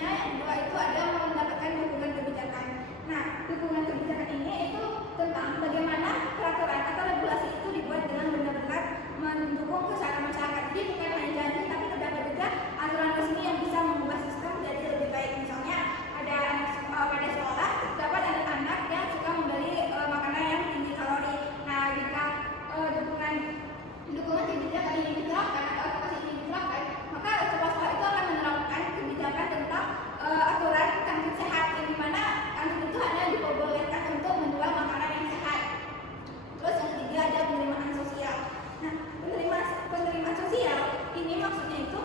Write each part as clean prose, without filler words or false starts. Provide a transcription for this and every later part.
Selanjutnya yang kedua itu ada mendapatkan dukungan kebijakan. Nah, dukungan kebijakan ini itu tentang bagaimana peraturan atau regulasi itu dibuat dengan benar-benar mendukung kesehatan masyarakat. Jadi bukan hanya janji, tapi terdapat juga aturan resmi yang bisa mengubah sistem menjadi lebih baik. Misalnya ada pada sekolah dapat ada anak yang suka membeli makanan yang tinggi kalori. Nah, jika dukungan kebijakan ini diterapkan atau advokasi ini diterapkan, maka sekolah-sekolah itu akan menerapkan kebijakan tentang aturan kantin sehat, yang dimana kantin itu hanya diperbolehkan untuk menjual makanan yang sehat. Terus yang ketiga ada penerimaan sosial. Nah, penerimaan sosial ini maksudnya itu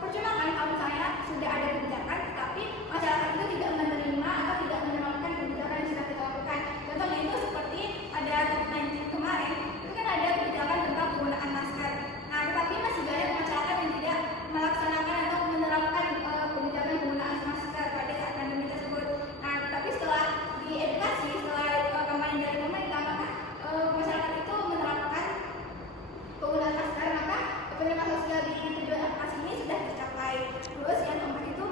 percuma kan kalau misalnya sudah ada kebijakan tapi masyarakat itu tidak menerima atau tidak menerapkan kebijakan yang sudah kita lakukan. Contohnya itu seperti ada COVID-19 kemarin, itu kan ada kebijakan tentang penggunaan masker. Nah, tetapi masih banyak masyarakat yang tidak melaksanakan atau menerapkan kebijakan penggunaan masker pada saat pandemi tersebut. Nah, tapi setelah diedukasi, setelah kampanye dari pemerintah, maka masyarakat itu menerapkan penggunaan masker, maka penerimaan sosial di tujuan advokasi ini sudah tercapai. Terus yang keempat itu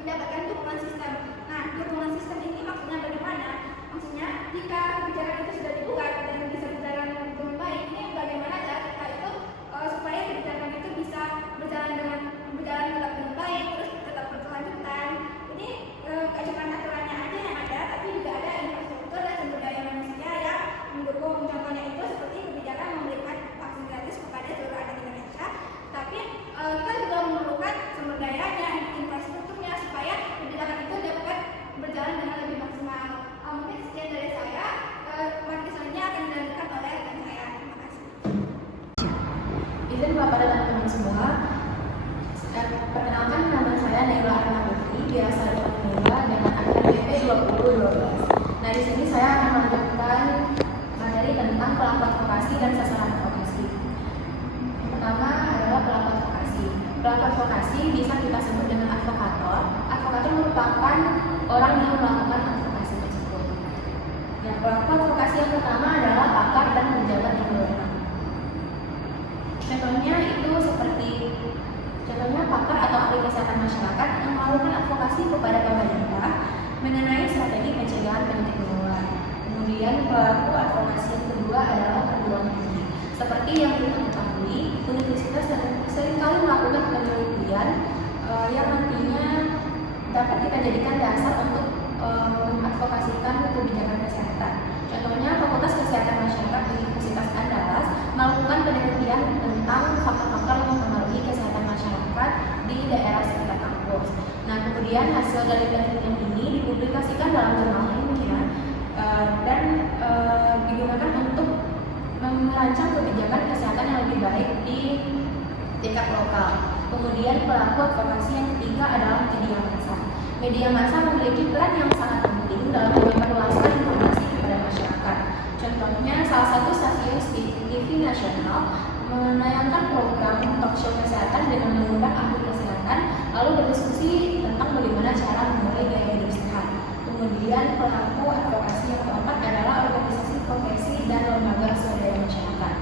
mendapatkan dukungan sistem. Nah, dukungan sistem ini maksudnya bagaimana? Maksudnya jika kebijakan itu sudah dibuat dan bisa berjalan dengan baik, ini bagaimana cara kita itu supaya kebijakan itu bisa berjalan dengan baik, terus tetap berkelanjutan. Jadi gak cuma aturannya aja yang ada, tapi juga ada infrastruktur dan sumber daya manusia yang mendukung. Contohnya itu seperti kebijakan memberikan vaksin gratis kepada seluruh anak Indonesia. Tapi kita juga memerlukan sumber dayanya, infrastrukturnya, supaya kebijakan itu dapat berjalan dengan lebih maksimal. Mungkin sekian dari saya. Materi selanjutnya akan dilanjutkan oleh rekan saya. Terima kasih. Izin Bapak dan teman-teman semua, perkenalkan nama saya Naila Armawati, biasa dipanggil Naila dengan angka BP 2012. Nah, di sini saya akan melanjutkan materi tentang pelaku advokasi dan sasaran advokasi. Yang pertama adalah pelaku advokasi. Pelaku advokasi bisa kita sebut dengan advokator. Advokator merupakan orang yang melakukan advokasi tersebut. Yang pelaku advokasi yang pertama adalah pakar dan pejabat yang berwenang. Contohnya pakar atau ahli kesehatan masyarakat yang melakukan advokasi kepada pemerintah mengenai strategi pencegahan penyakit menular. Kemudian pelaku advokasi yang kedua adalah perguruan tinggi. Seperti yang kita ketahui, universitas seringkali melakukan penelitian yang nantinya dapat kita jadikan dasar untuk mengadvokasikan kebijakan kesehatan. Contohnya Fakultas Kesehatan Masyarakat Universitas Andalas melakukan penelitian tentang faktor-faktor yang mempengaruhi kesehatan masyarakat di daerah sekitar kampus. Nah, kemudian hasil dari penelitian ini dipublikasikan dalam jurnal ilmiah dan digunakan untuk merancang kebijakan kesehatan yang lebih baik di tingkat lokal. Kemudian pelaku advokasi yang ketiga adalah media massa. Media massa memiliki peran yang sangat penting dalam menyebarluaskan informasi kepada masyarakat. Contohnya, salah satu stasiun TV nasional menayangkan program talk show kesehatan dengan mengundang ahli kesehatan, lalu berdiskusi tentang bagaimana cara memulai gaya hidup sehat. Kemudian pelaku advokasi yang keempat adalah organisasi profesi dan lembaga swadaya masyarakat.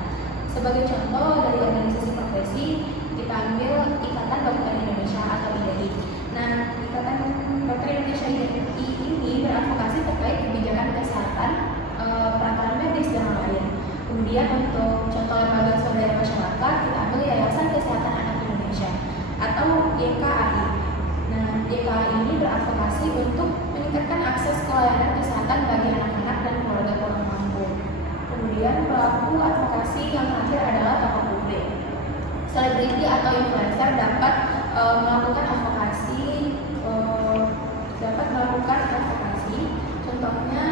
Sebagai contoh dari organisasi profesi, kita ambil Ikatan Dokter Indonesia atau IDI. Nah, Ikatan Dokter Indonesia IDI ini beradvokasi terkait kebijakan kesehatan, peraturan medis dan lain. Kemudian untuk contoh lembaga swadaya masyarakat, kita ambil Yayasan Kesehatan Anak Indonesia atau YKAI. Nah, YKAI ini beradvokasi untuk meningkatkan akses ke layanan kesehatan bagi anak-anak dan keluarga kurang mampu. Kemudian pelaku advokasi yang terakhir adalah tokoh publik. Selebriti atau influencer dapat melakukan advokasi. Contohnya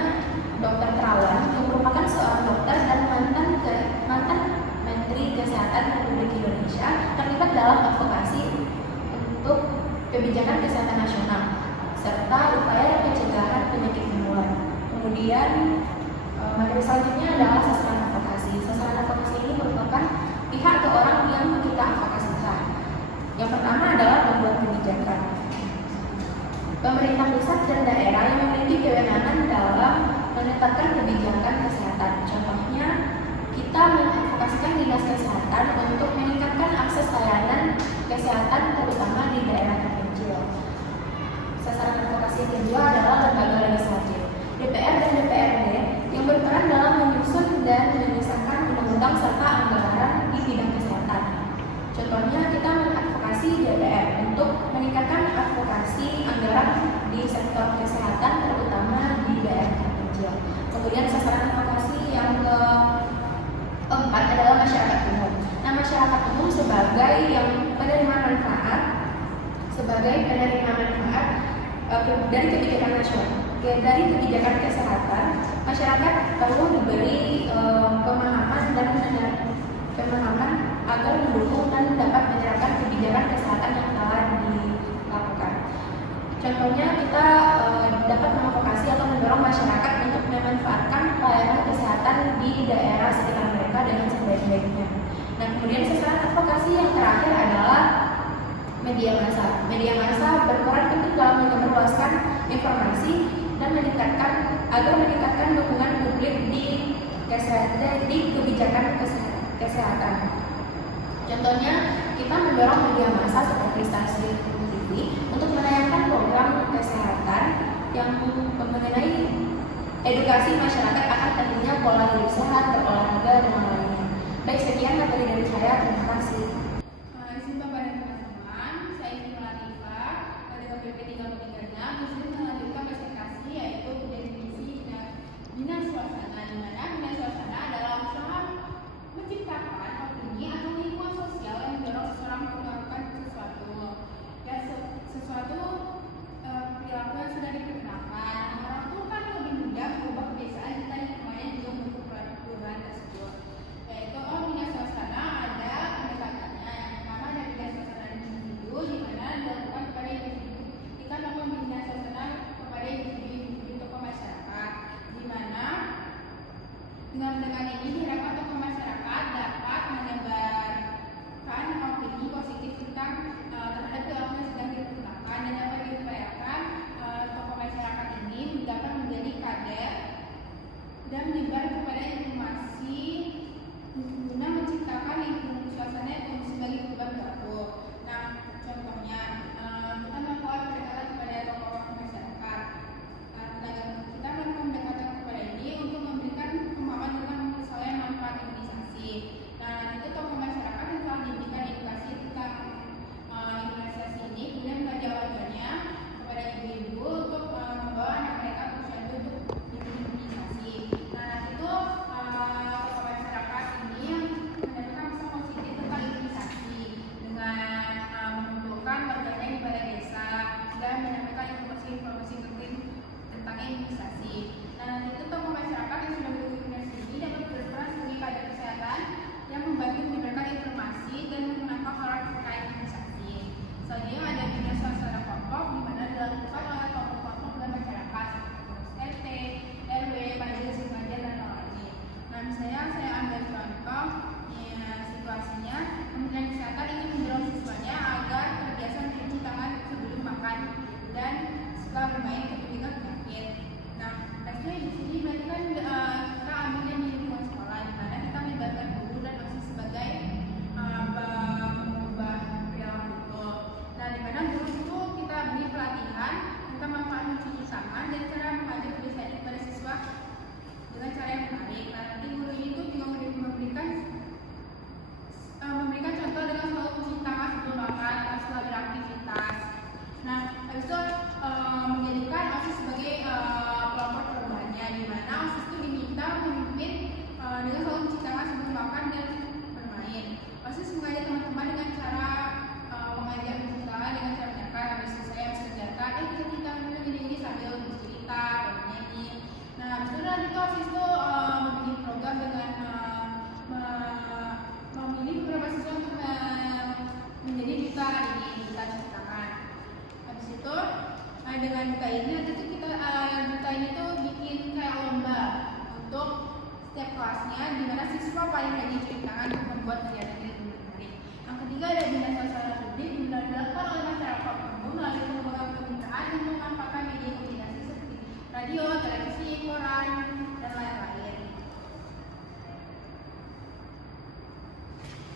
Dr. Terawan yang merupakan seorang dokter dan mantan Menteri Kesehatan Republik Indonesia terlibat dalam advokasi untuk kebijakan kesehatan nasional serta upaya pencegahan penyakit menular. Kemudian materi selanjutnya adalah sasaran advokasi. Sasaran advokasi ini merupakan pihak atau orang yang kita advokasikan. Yang pertama adalah pembuat kebijakan. Pemerintah pusat dan daerah yang memiliki kewenangan dalam menetapkan kebijakan kesehatan. Contohnya, kita mengadvokasikan dinas kesehatan untuk meningkatkan akses layanan kesehatan terutama di daerah terpencil. sebagai penerima manfaat dari kebijakan nasional, dari kebijakan kesehatan, masyarakat perlu diberi pemahaman agar mendukung dan dapat menerapkan kebijakan kesehatan yang telah dilakukan. Contohnya kita dapat mengadvokasi atau mendorong masyarakat untuk memanfaatkan pelayanan kesehatan di daerah sekitar mereka dengan sebaik-baiknya. Nah, kemudian sasaran advokasi yang terakhir adalah media massa. Media massa berperan penting dalam menyebarluaskan informasi dan meningkatkan dukungan publik di kebijakan kesehatan. Contohnya, kita mendorong media massa seperti stasiun TV untuk menayangkan program kesehatan yang mengenai edukasi masyarakat akan pentingnya pola hidup sehat, berolahraga, dan lainnya. Baik, sekian materi dari saya. Terima kasih. Izin Bapak dan teman-teman, saya Izin Latifah dengan BP 33-nya izin melanjutkan presentasi yaitu definisi bina swasana, di mana bina swasana adalah usaha menciptakan opini atau lingkungan sosial yang mendorong seseorang untuk melakukan sesuatu perilaku yang sudah diperkenalkan. Orang itu kan lebih mudah mengubah kebiasaan jika lingkungannya juga mendukung perubahan tersebut. Yaitu bina swasana ada pendekatannya. Yang pertama ada bina swasana individu, di mana dilakukan kepada individu. Kita melakukan bina swasana kepada individu tokoh masyarakat, di mana dengan pendekatan ini diharapkan tokoh masyarakat dapat menyebarkan opini positif tentang terhadap perilaku yang sedang diperkenalkan dan dapat diupayakan tokoh masyarakat ini dapat menjadi kader dan menyebar kepada informasi guna menciptakan lingkungan suasana yang sebagai perubahan perilaku. Nah, contohnya kita melakukan pendekatan kepada tokoh masyarakat. Kita melakukan pendekatan kepada ini untuk memberikan pemahaman tentang misalnya manfaat imunisasi. Nah, itu tokoh masyarakat yang telah diberikan edukasi tentang imunisasi ini, kemudian mengajak warganya kepada ibu-ibu untuk membawa anak mereka ke posyandu untuk imunisasi. Nah, itu tokoh masyarakat ini yang mendapatkan pesan positif tentang imunisasi dengan mengumpulkan warganya di balai desa dan menyampaikan informasi penting tentang imunisasi. Nah, itu tokoh masyarakat yang sudah berimunisasi ini dapat berperan sebagai kader kesehatan yang membantu menyebarkan informasi dan menangkap orang terkait imunisasi. Selanjutnya ada bina swasana kelompok, di mana dilakukan oleh kelompok-kelompok dan masyarakat seperti RT, RW, majelis remaja dan lain-lain. Nah, misalnya saya ambil contoh situasinya, Kementerian Kesehatan ingin mendorong siswanya agar terbiasa mencuci tangan sebelum makan dan setelah bermain untuk mencegah penyakit. Nah, tesnya di sini berarti kan kita ambilnya di lingkungan sekolah, di mana kita melibatkan guru dan OSIS sebagai mengubah perilaku. Nah, di mana guru itu kita beri pelatihan tentang manfaat mencuci tangan dan cara mengajar kebiasaan ini kepada siswa dengan cara yang menarik. Nah, nanti guru ini tuh juga memberikan contoh dengan selalu mencuci tangan sebelum makan atau setelah beraktivitas. Nah, habis itu menjadikan OSIS sebagai pelopor perubahannya, di mana OSIS itu diminta memimpin dengan selalu mencuci tangan sebelum makan dan bermain. OSIS mengajak teman-teman dengan cara mengajar mencuci tangan dengan cara menyekat. Habis itu saya bisa menjelaskan, kita cuci tangan dulu ini sambil bercerita, bernyanyi. Nah, habis itu nanti OSIS itu membuat program dengan memilih beberapa siswa untuk menjadi duta cuci tangan. Habis itu dengan duta ini nanti tuh kita duta ini tuh bikin kayak lomba untuk setiap kelasnya, di mana siswa paling rajin cuci tangan untuk membuat kegiatan ini lebih menarik. Yang ketiga ada bina swasana publik, dilakukan oleh masyarakat umum melalui lembaga kemitraan yang memanfaatkan media komunikasi seperti radio, televisi, koran, dan lain-lain.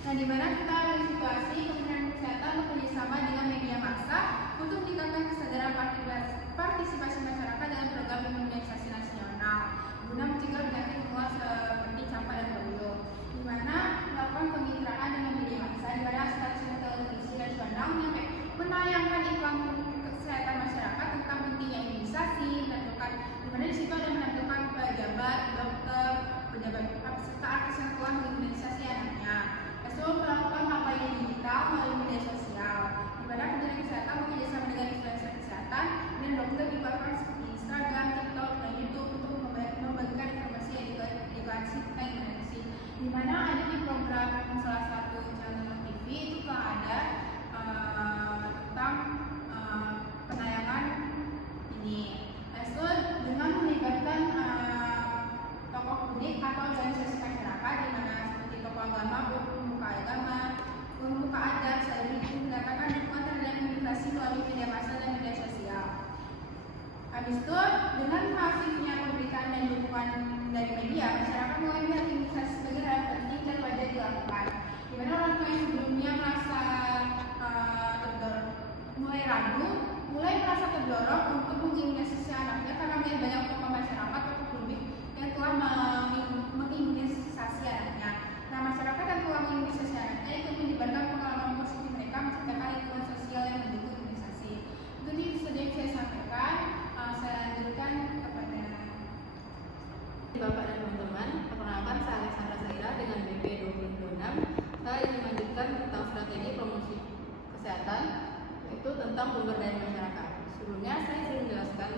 Nah, di mana kita ada situasi Kementerian Kesehatan bekerjasama dengan media massa untuk meningkatkan kesadaran partisipasi masyarakat dalam program imunisasi nasional guna mencegah penyakit menular seperti campak dan polio. Di mana melakukan kemitraan dengan media massa, di mana stasiun televisi nasional menayangkan iklan kesehatan masyarakat tentang pentingnya imunisasi, menentukan di mana di situ ada menentukan pejabat, dokter, pejabat serta artis yang telah mengimunisasi anaknya. Melakukan kampanye digital melalui media sosial, di mana Kementerian Kesehatan bekerjasama melalui media massa dan media sosial. Habis itu, dengan masifnya pemberitaan dan dukungan dari media, masyarakat mulai melihat imunisasi sebagai hal yang penting dan wajar dilakukan. Di mana orang tua yang sebelumnya merasa mulai ragu, mulai merasa terdorong untuk mengimunisasi anaknya karena melihat banyak tokoh masyarakat atau publik yang telah mengimunisasi anaknya. Nah, masyarakat yang telah mengimunisasi anaknya ikut menyebarkan pengalaman positif mereka menciptakan lingkungan sosial yang mendukung imunisasi. Itu saja yang saya sampaikan. Saya lanjutkan kepada Bapak dan teman-teman. Perkenalkan, saya Alexandra Zaira dengan BP 2026. Saya ingin melanjutkan tentang strategi promosi kesehatan, yaitu tentang pemberdayaan masyarakat. Sebelumnya saya ingin menjelaskan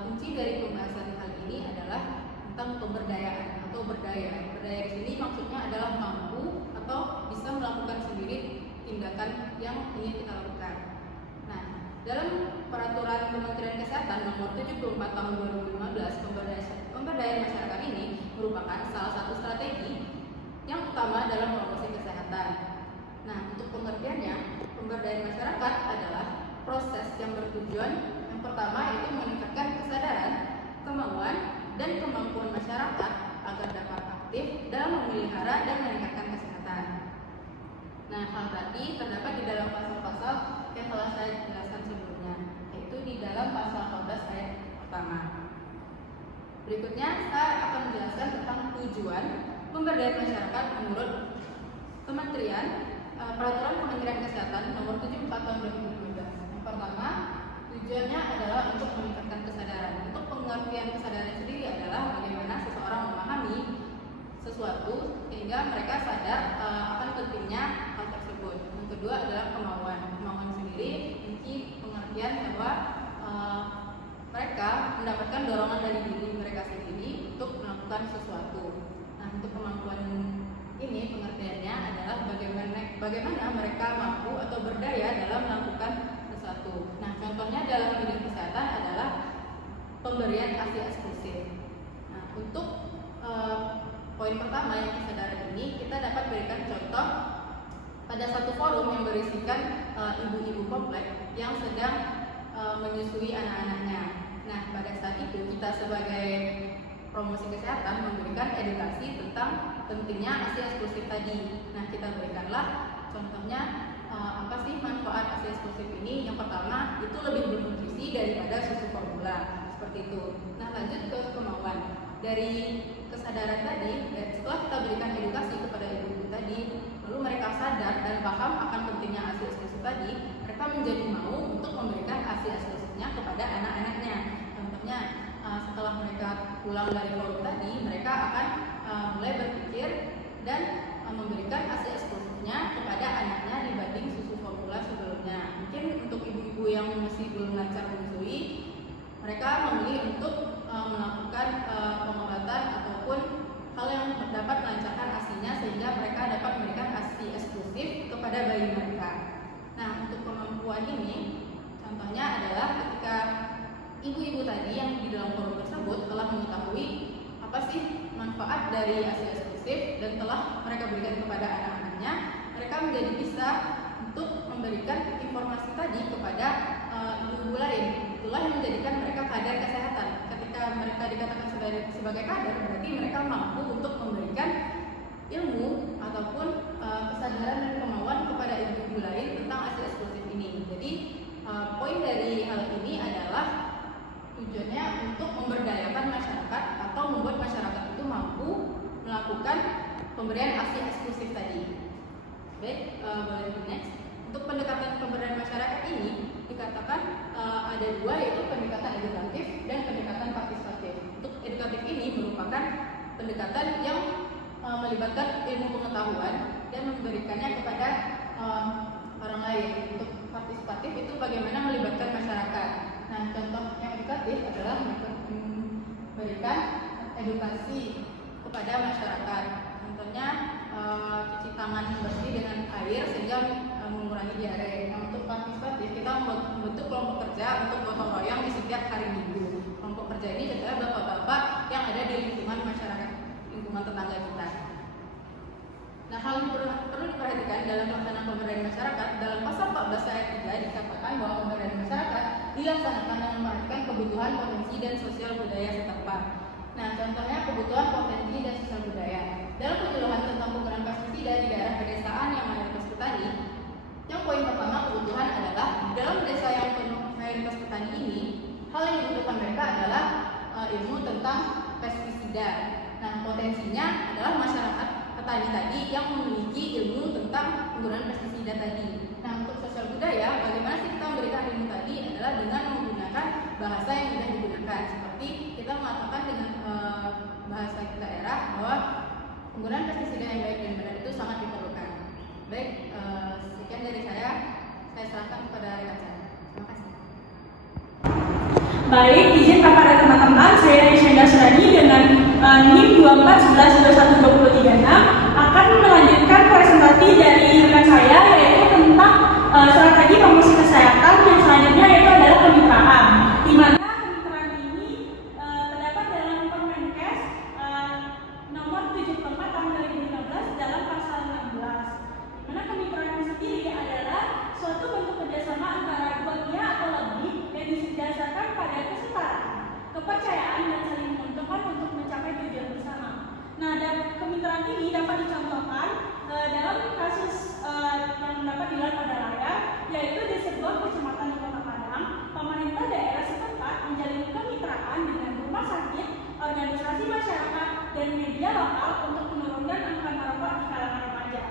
kunci dari pembahasan hal ini adalah tentang pemberdayaan atau berdaya. Berdaya di sini maksudnya adalah mampu atau bisa melakukan sendiri tindakan yang ingin kita lakukan. Nah, dalam peraturan Kementerian Kesehatan nomor 74 tahun 2015, pemberdayaan masyarakat ini merupakan salah satu strategi yang utama dalam promosi kesehatan. Nah, untuk pengertiannya, pemberdayaan masyarakat adalah proses yang bertujuan yang pertama yaitu meningkatkan kesadaran, kemauan, dan kemampuan masyarakat agar dapat aktif dalam memelihara dan meningkatkan kesehatan. Nah, hal tadi terdapat di dalam pasal-pasal yang telah saya jelaskan sebelumnya, yaitu di dalam pasal 14 ayat pertama. Berikutnya saya akan menjelaskan tentang tujuan pemberdayaan masyarakat menurut Peraturan Kementerian Kesehatan nomor 74 tahun 2012. Yang pertama, tujuannya adalah untuk meningkatkan kesadaran. Untuk pengertian kesadaran sendiri adalah bagaimana seseorang memahami sesuatu sehingga mereka sadar akan pentingnya hal tersebut. Yang kedua adalah kemauan. Kemauan sendiri memiliki pengertian bahwa mereka mendapatkan dorongan dari diri mereka sendiri untuk melakukan sesuatu. Nah, untuk kemampuan ini pengertiannya adalah bagaimana mereka mampu atau berdaya dalam melakukan sesuatu. Nah, contohnya dalam bidang kesehatan adalah pemberian ASI eksklusif. Nah, untuk poin pertama yang kesadaran ini kita dapat berikan contoh pada satu forum yang berisikan ibu-ibu komplek yang sedang menyusui anak-anaknya. Nah, pada saat itu kita sebagai promosi kesehatan memberikan edukasi tentang pentingnya ASI eksklusif tadi. Nah, kita berikanlah contohnya apa sih manfaat ASI eksklusif ini? Yang pertama, itu lebih bernutrisi daripada susu formula, seperti itu. Nah, lanjut ke kemauan. Dari kesadaran tadi, setelah kita berikan edukasi kepada ibu-ibu tadi, lalu mereka sadar dan paham akan pentingnya ASI eksklusif tadi, mereka menjadi mau untuk memberikan ASI eksklusifnya kepada anak-anaknya. Contohnya, setelah mereka pulang dari forum tadi, mereka akan mulai berpikir dan memberikan ASI eksklusifnya kepada anaknya dibanding susu formula sebelumnya. Mungkin untuk ibu-ibu yang masih belum lancar menyusui, mereka memilih untuk melakukan pengobatan ataupun hal yang dapat melancarkan ASI-nya sehingga mereka dapat memberikan ASI eksklusif kepada bayi mereka. Nah, untuk kemampuan ini, contohnya adalah ketika ibu-ibu tadi yang di dalam forum tersebut telah mengetahui apa sih manfaat dari ASI eksklusif dan telah mereka berikan kepada anak-anaknya, mereka menjadi bisa untuk memberikan informasi tadi kepada ibu-ibu lain. Itulah yang menjadikan mereka kadar kesehatan. Ketika mereka dikatakan sebagai kadar, berarti mereka mampu untuk memberikan ilmu ataupun kesadaran dan kemauan kepada ibu-ibu lain tentang ASI eksklusif ini. Jadi poin dari hal ini adalah tujuannya untuk memberdayakan masyarakat atau membuat masyarakat itu mampu melakukan pemberian ASI eksklusif tadi. Baik, boleh di next. Untuk pendekatan pemberdayaan masyarakat ini dikatakan ada dua, yaitu pendekatan edukatif dan pendekatan partisipatif. Untuk edukatif ini merupakan pendekatan yang melibatkan ilmu pengetahuan dan memberikannya kepada orang lain. Untuk partisipatif itu bagaimana melibatkan masyarakat. Nah, contoh yang edukatif adalah memberikan edukasi kepada masyarakat. Contohnya cuci tangan bersih dengan air sehingga mengurangi diare. Nah, untuk partisipatif kita membentuk kelompok kerja untuk gotong royong di setiap hari Minggu. Kelompok kerja ini adalah bapak-bapak yang ada di lingkungan masyarakat, lingkungan tetangga kita. Nah, hal yang perlu diperhatikan dalam pelaksanaan pemberdayaan masyarakat dalam pasal 14 ayat 3 dikatakan bahwa dilaksanakan dengan memperhatikan kebutuhan potensi dan sosial budaya setempat. Nah, contohnya kebutuhan potensi dan sosial budaya. Dalam penyuluhan tentang penggunaan pestisida di daerah pedesaan yang mayoritas petani, yang poin pertama kebutuhan adalah dalam desa yang penuh mayoritas petani ini, hal yang dibutuhkan mereka adalah ilmu tentang pestisida. Nah, potensinya adalah masyarakat petani tadi yang memiliki ilmu tentang penggunaan pestisida tadi. Nah, untuk sosial budaya, bagaimana sih kita memberikan ilmu tadi adalah dengan menggunakan bahasa yang mudah digunakan. Seperti kita mengatakan dengan bahasa daerah bahwa penggunaan pestisida yang baik dan benar itu sangat diperlukan. Baik, sekian dari saya serahkan kepada rekan saya. Terima kasih. Baik, izin kepada teman-teman, saya Risha Surani dengan NIM 2411212036 akan melanjutkan presentasi dari rekan saya, yaitu tentang strategi promosi kesehatan yang selanjutnya yaitu adalah kemitraan, di mana kemitraan ini terdapat dalam Permenkes nomor 74 tahun 2015 dalam pasal 16, di mana kemitraan sendiri adalah suatu bentuk kerjasama antara dua pihak atau lebih yang didasarkan pada kesetaraan, kepercayaan, dan saling menguntungkan untuk mencapai tujuan bersama. Nah, dan kemitraan ini dapat dicontohkan dalam kasus yang dapat dilihat pada layar, yaitu di sebuah kecamatan di Kota Padang, pemerintah daerah setempat menjalin kemitraan dengan rumah sakit, organisasi masyarakat, dan media lokal untuk menurunkan angka merokok di kalangan remaja.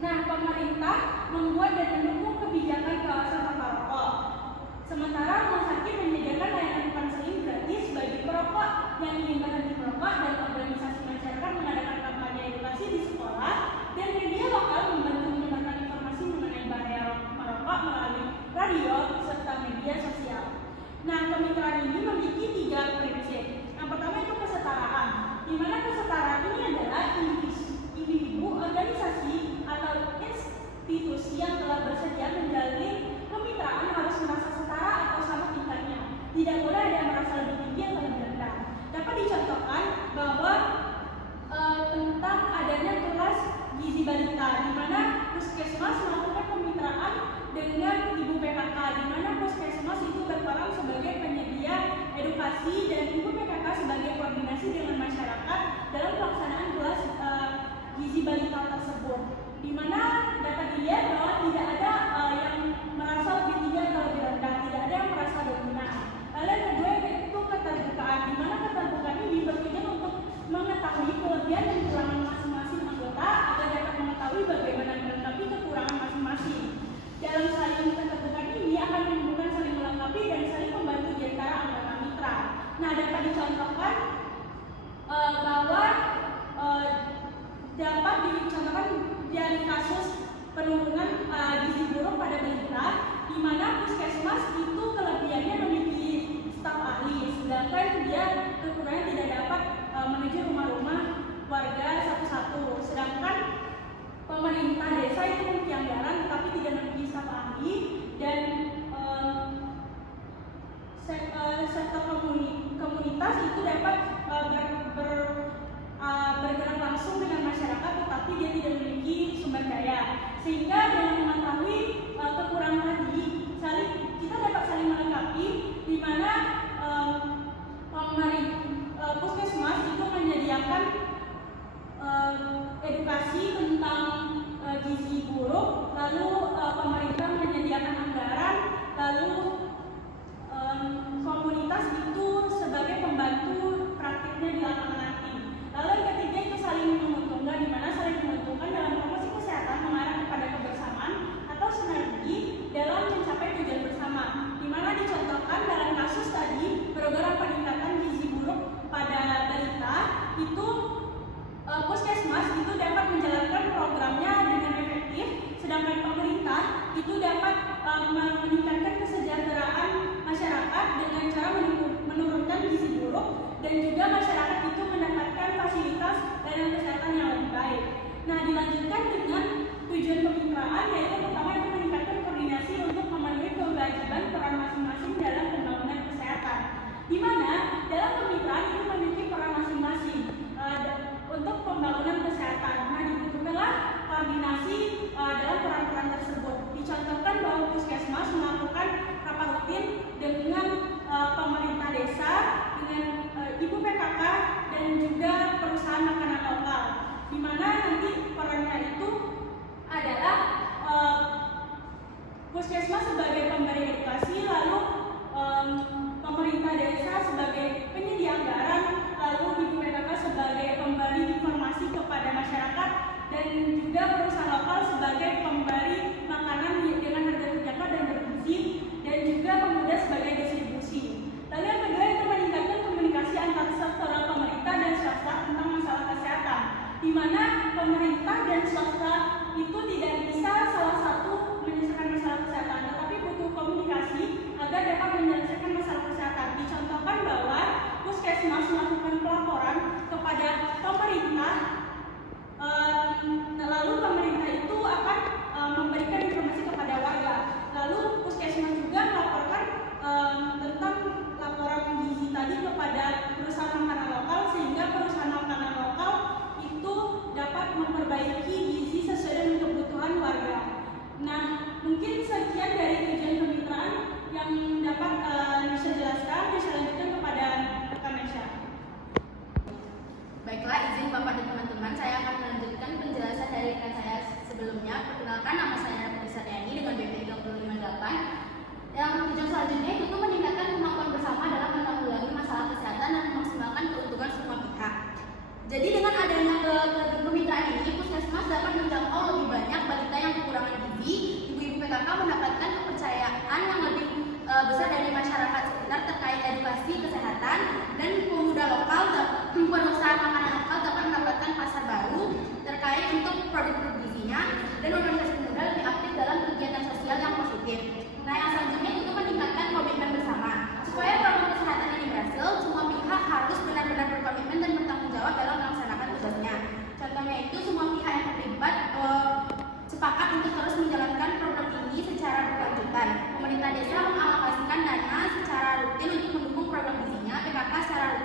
Nah, pemerintah membuat dan mendukung kebijakan kawasan tanpa rokok. Sementara rumah sakit menyediakan layanan konseling gratis bagi perokok yang ingin berhenti merokok, dan organisasi masyarakat mengadakan kampanye edukasi di sekolah, dan media lokal membantu menyebarkan informasi mengenai bahaya merokok melalui radio serta media sosial. Nah, kemitraan ini memiliki 3 prinsip. Yang pertama itu kesetaraan, di mana kesetaraan ini adalah individu, organisasi, atau institusi yang telah bersedia menjalin kemitraan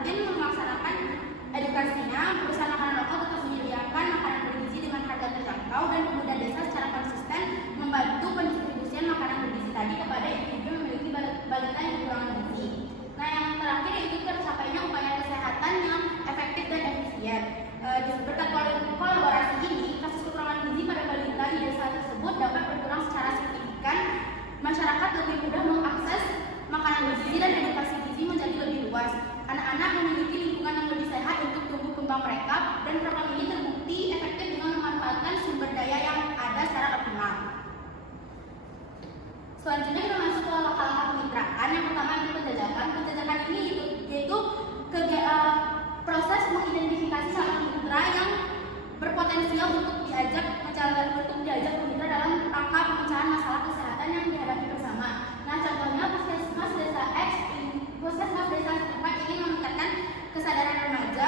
rutin melaksanakan edukasinya, perusahaan makanan lokal tetap menyediakan makanan bergizi dengan harga terjangkau dan pemuda desa secara konsisten membantu pendistribusian makanan bergizi tadi kepada ibu-ibu yang memiliki balita yang kekurangan gizi. Nah, yang terakhir yaitu tercapainya upaya kesehatan yang efektif dan efisien. Berkat kolaborasi ini, kasus kekurangan gizi pada balita di desa tersebut dapat berkurang secara signifikan. Masyarakat lebih mudah mengakses makanan bergizi dan edukasi gizi menjadi lebih luas. Anak-anak memiliki lingkungan yang lebih sehat untuk tumbuh kembang mereka, dan program ini terbukti efektif dengan memanfaatkan sumber daya yang ada secara optimal. Selanjutnya kita masuk ke langkah-langkah kemitraan. Yang pertama itu penjajakan. Penjajakan ini yaitu proses mengidentifikasi calon mitra yang berpotensial untuk diajak bermitra dalam rangka pemecahan masalah kesehatan yang dihadapi bersama. Nah, contohnya puskesmas desa X, puskesmas desa setempat ingin meningkatkan kesadaran remaja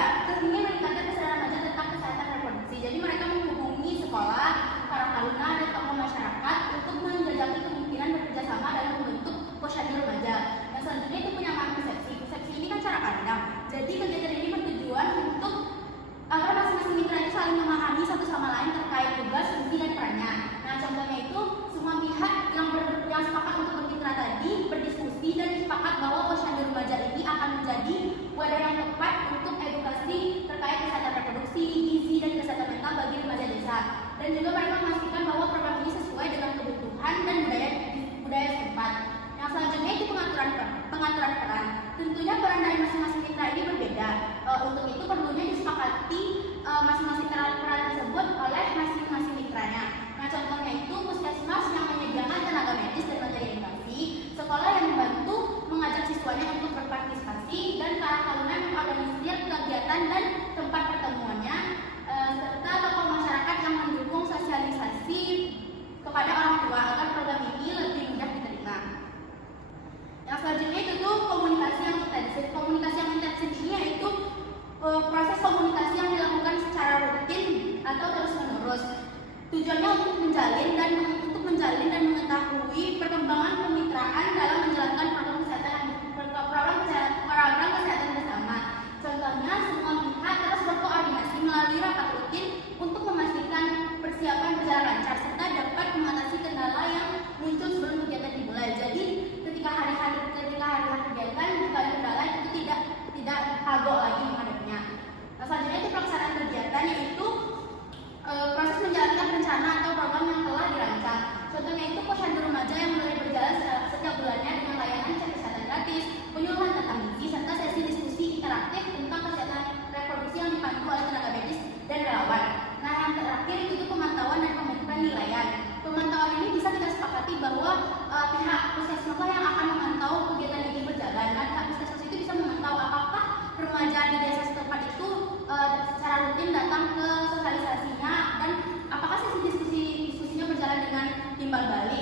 tentang kesehatan reproduksi. Jadi mereka menghubungi sekolah, para taruna dan tokoh masyarakat untuk menjajaki kemungkinan bekerjasama dalam membentuk posyandu remaja. Yang selanjutnya itu penyamaan persepsi. Persepsi ini kan cara pandang. Jadi kegiatan ini bertujuan untuk agar masing-masing mitra itu saling memahami satu sama lain terkait tugas, fungsi, dan perannya. Nah, contohnya itu semua pihak yang sepakat untuk bermitra tadi berdiskusi dan sepakat bahwa posyandu remaja ini akan menjadi wadah yang tepat untuk edukasi terkait kesehatan reproduksi, gizi, dan kesehatan mental bagi remaja desa. Dan juga mereka memastikan bahwa program ini sesuai dengan kebutuhan dan budaya setempat. Yang selanjutnya itu pengaturan peran. Tentunya peran dari masing-masing mitra ini berbeda. Untuk itu perlunya disepakati masing-masing peran tersebut oleh masing-masing mitranya. Nah, contohnya itu puskesmas yang menyediakan tenaga medis dan materi edukasi, sekolah yang membantu mengajak siswanya untuk berpartisipasi, dan para taruna mengorganisir kegiatan dan tempat pertemuannya, serta tokoh masyarakat yang mendukung sosialisasi kepada orang tua agar program ini lebih mudah diterima. Yang selanjutnya itu tuh komunikasi yang intensif. Komunikasi yang intensif ini yaitu proses komunikasi yang dilakukan secara rutin atau terus-menerus. Tujuannya untuk menjalin dan mengetahui perkembangan kemitraan dalam menjalankan program kesehatan bersama. Contohnya, semua pihak terus berkoordinasi melalui rapat rutin untuk memastikan persiapan berjalan lancar serta dapat mengatasi kendala yang muncul sebelum kegiatan dimulai. Jadi, ketika hari-hari kegiatan jika ada kendala itu tidak kagok lagi menghadapinya. Nah, selanjutnya itu pelaksanaan kegiatan yaitu proses menjalankan rencana atau program yang telah dirancang. Contohnya itu posyandu remaja yang mulai berjalan setiap bulannya dengan layanan cek kesehatan gratis, penyuluhan tentang gizi, serta sesi diskusi interaktif tentang kesehatan reproduksi yang dipandu oleh tenaga medis dan relawan. Nah, yang terakhir itu pemantauan dan penilaian. Pemantauan ini bisa kita sepakati bahwa pihak puskesmas yang akan memantau kegiatan ini berjalan. Nah, pihak puskesmas itu bisa memantau apakah remaja di desa setempat itu secara rutin datang ke sosialisasinya, dan apakah sesi diskusinya berjalan dengan timbal balik